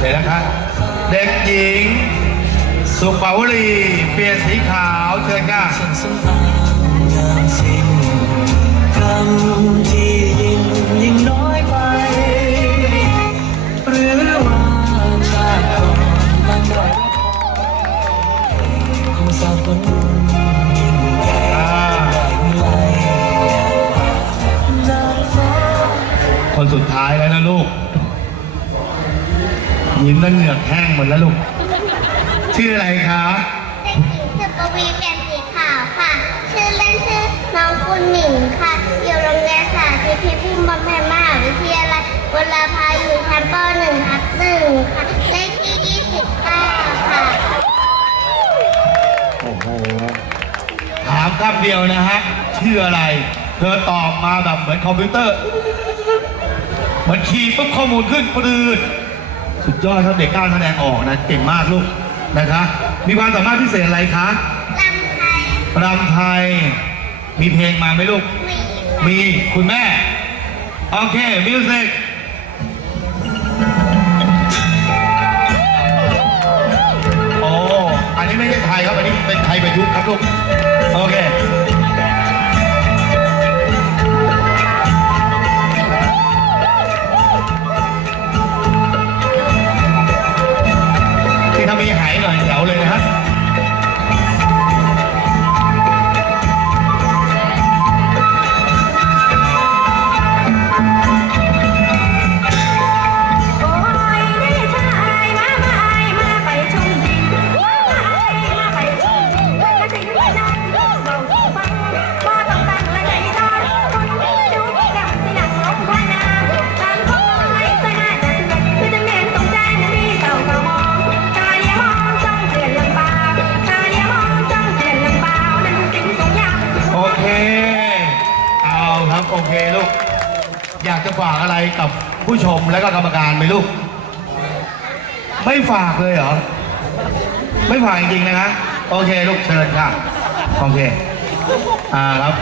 เห็นแล้วครับเด็กหญิง สุปาวลีเปลี่ยนสีขาวเชิญค่ะคำที่ยิ่งยิ่งน้อยไป หรือว่าชาติก่อนมันด้อยคงสาบผลยิ่งใหญ่อ่าวิไลนางฟ้าคนสุดท้ายแล้วนะลูก ยิ้มแล้วเหงือกแห้งหมดแล้วลูก ชื่ออะไรคะเด็กหญิงสุปวีเปลี่ยนสีขาวค่ะ ชื่อเล่นชื่อน้องกุลหนิงค่ะ อยู่โรงเรียนสาธิตพิบูลบำเพ็ญมหาวิทยาลัยวลาภาอยู่ชั้นป .1 ทับ1ค่ะ เลขที่ 29 ค่ะ โอ้โห ถามคำเดียวนะฮะ ชื่ออะไร เธอตอบมาแบบเหมือนคอมพิวเตอร์ เหมือนคีย์ปุ๊บข้อมูลขึ้นปรืด สุดยอดครับเด็กกล้าแสดงออกนะเก่งมากลูกนะคะ มีความสามารถพิเศษอะไรคะลำไทยรำไทย มีเพลงมาไหมลูก มีมีคุณแม่ โอเค มิวสิกโอ้ อันนี้ไม่ใช่ไทยครับ อันนี้เป็นไทยประยุกต์ครับลูก โอเค มีหายหน่อยแถวเลยนะฮะ อยากจะฝากอะไรกับผู้ชมและก็กรรมการไหมลูก ไม่ฝากเลยเหรอ ไม่ฝากจริงๆนะฮะโอเค ลูกเชิญค่ะ โอเค อ่าครับ